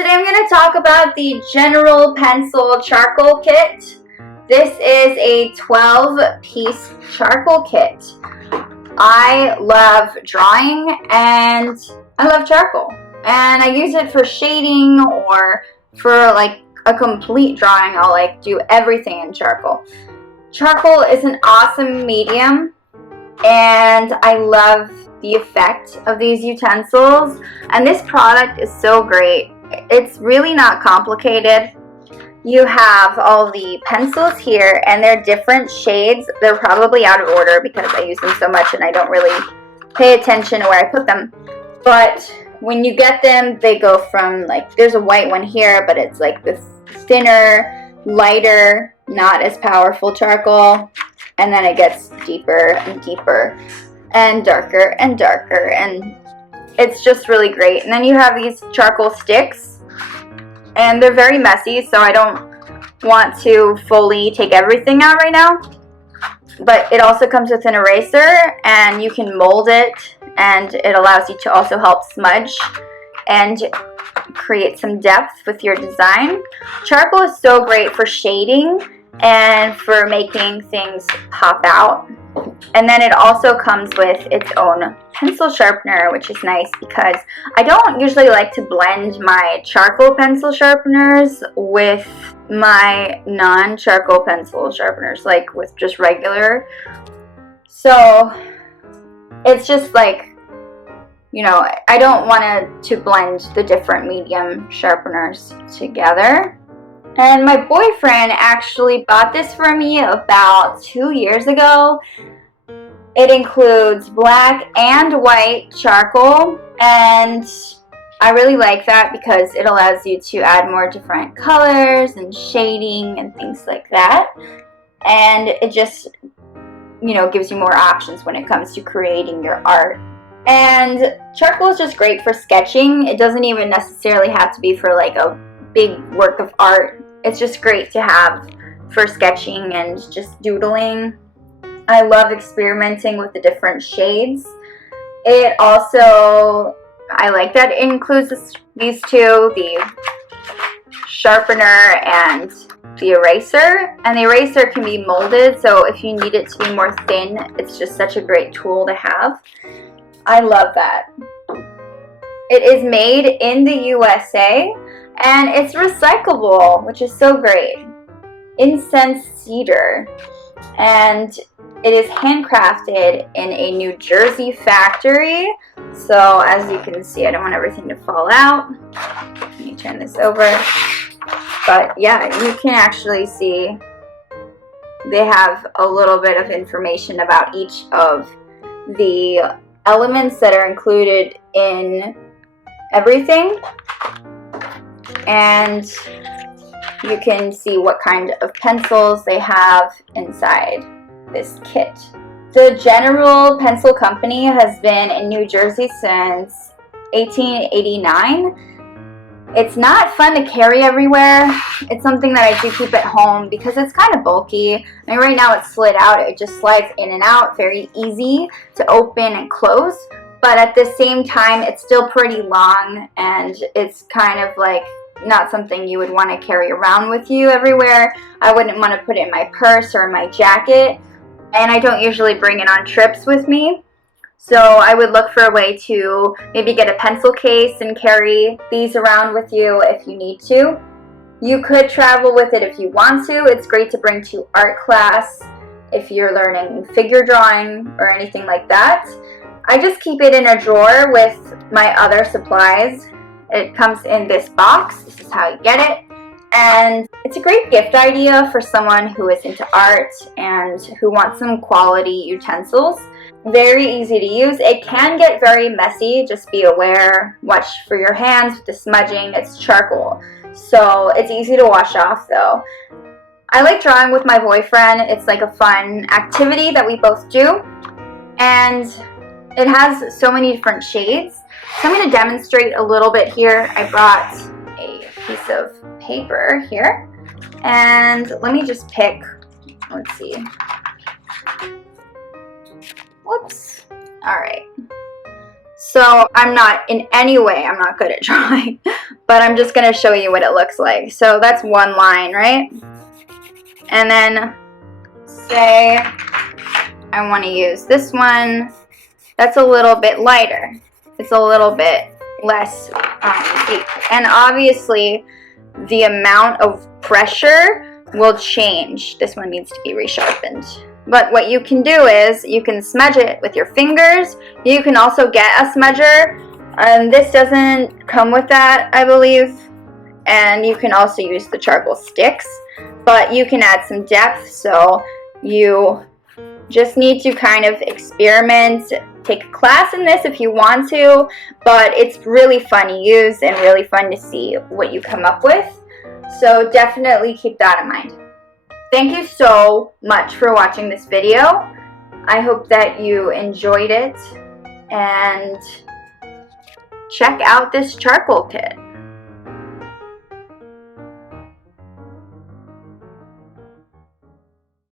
today I'm going to talk about the General Pencil Charcoal Kit. This is a 12-piece charcoal kit. I love drawing and I love charcoal. And I use it for shading or for like a complete drawing. I'll like do everything in charcoal. Charcoal is an awesome medium and I love the effect of these utensils, and this product is so great. It's really not complicated. You have all the pencils here and they're different shades. They're probably out of order because I use them so much and I don't really pay attention to where I put them. But when you get them, they go from like, there's a white one here, but it's like the thinner, lighter, not as powerful charcoal, and then it gets deeper and deeper and darker, and it's just really great. And then you have these charcoal sticks, and they're very messy, so I don't want to fully take everything out right now. But it also comes with an eraser, and you can mold it, and it allows you to also help smudge and create some depth with your design. Charcoal is so great for shading and for making things pop out. And then it also comes with its own pencil sharpener, which is nice because I don't usually like to blend my charcoal pencil sharpeners with my non-charcoal pencil sharpeners, like with just regular. So it's just like, you know, I don't want to blend the different medium sharpeners together. And my boyfriend actually bought this for me about 2 years ago. It includes black and white charcoal, and I really like that because it allows you to add more different colors and shading and things like that. And it just, you know, gives you more options when it comes to creating your art. And charcoal is just great for sketching. It doesn't even necessarily have to be for like a big work of art. It's just great to have for sketching and just doodling. I love experimenting with the different shades. It also, I like that it includes these two, the sharpener and the eraser. And the eraser can be molded, so if you need it to be more thin, it's just such a great tool to have. I love that. It is made in the USA and it's recyclable, which is so great. Incense cedar. And it is handcrafted in a New Jersey factory. So as you can see, I don't want everything to fall out. Let me turn this over. But yeah, you can actually see they have a little bit of information about each of the elements that are included in everything, and you can see what kind of pencils they have inside this kit. The General Pencil Company has been in New Jersey since 1889. It's not fun to carry everywhere. It's something that I do keep at home because it's kind of bulky. I mean, right now it's slid out. It just slides in and out, very easy to open and close. But at the same time, it's still pretty long, and it's kind of like not something you would want to carry around with you everywhere. I wouldn't want to put it in my purse or in my jacket, and I don't usually bring it on trips with me. So I would look for a way to maybe get a pencil case and carry these around with you if you need to. You could travel with it if you want to. It's great to bring to art class if you're learning figure drawing or anything like that. I just keep it in a drawer with my other supplies. It comes in this box. This is how you get it. And it's a great gift idea for someone who is into art and who wants some quality utensils. Very easy to use. It can get very messy. Just be aware. Watch for your hands with the smudging. It's charcoal, so it's easy to wash off though. I like drawing with my boyfriend. It's like a fun activity that we both do, and it has so many different shades. So I'm going to demonstrate a little bit here. I brought a piece of paper here, and let me just pick, let's see. Whoops. All right. So I'm not in any way, I'm not good at drawing, but I'm just going to show you what it looks like. So that's one line, right? And then say I want to use this one. That's a little bit lighter. It's a little bit less deep. And obviously, the amount of pressure will change. This one needs to be resharpened. But what you can do is you can smudge it with your fingers. You can also get a smudger. This doesn't come with that, I believe. And you can also use the charcoal sticks. But you can add some depth, so you just need to kind of experiment. Take a class in this if you want to, but it's really fun to use and really fun to see what you come up with. So definitely keep that in mind. Thank you so much for watching this video. I hope that you enjoyed it, and check out this charcoal kit.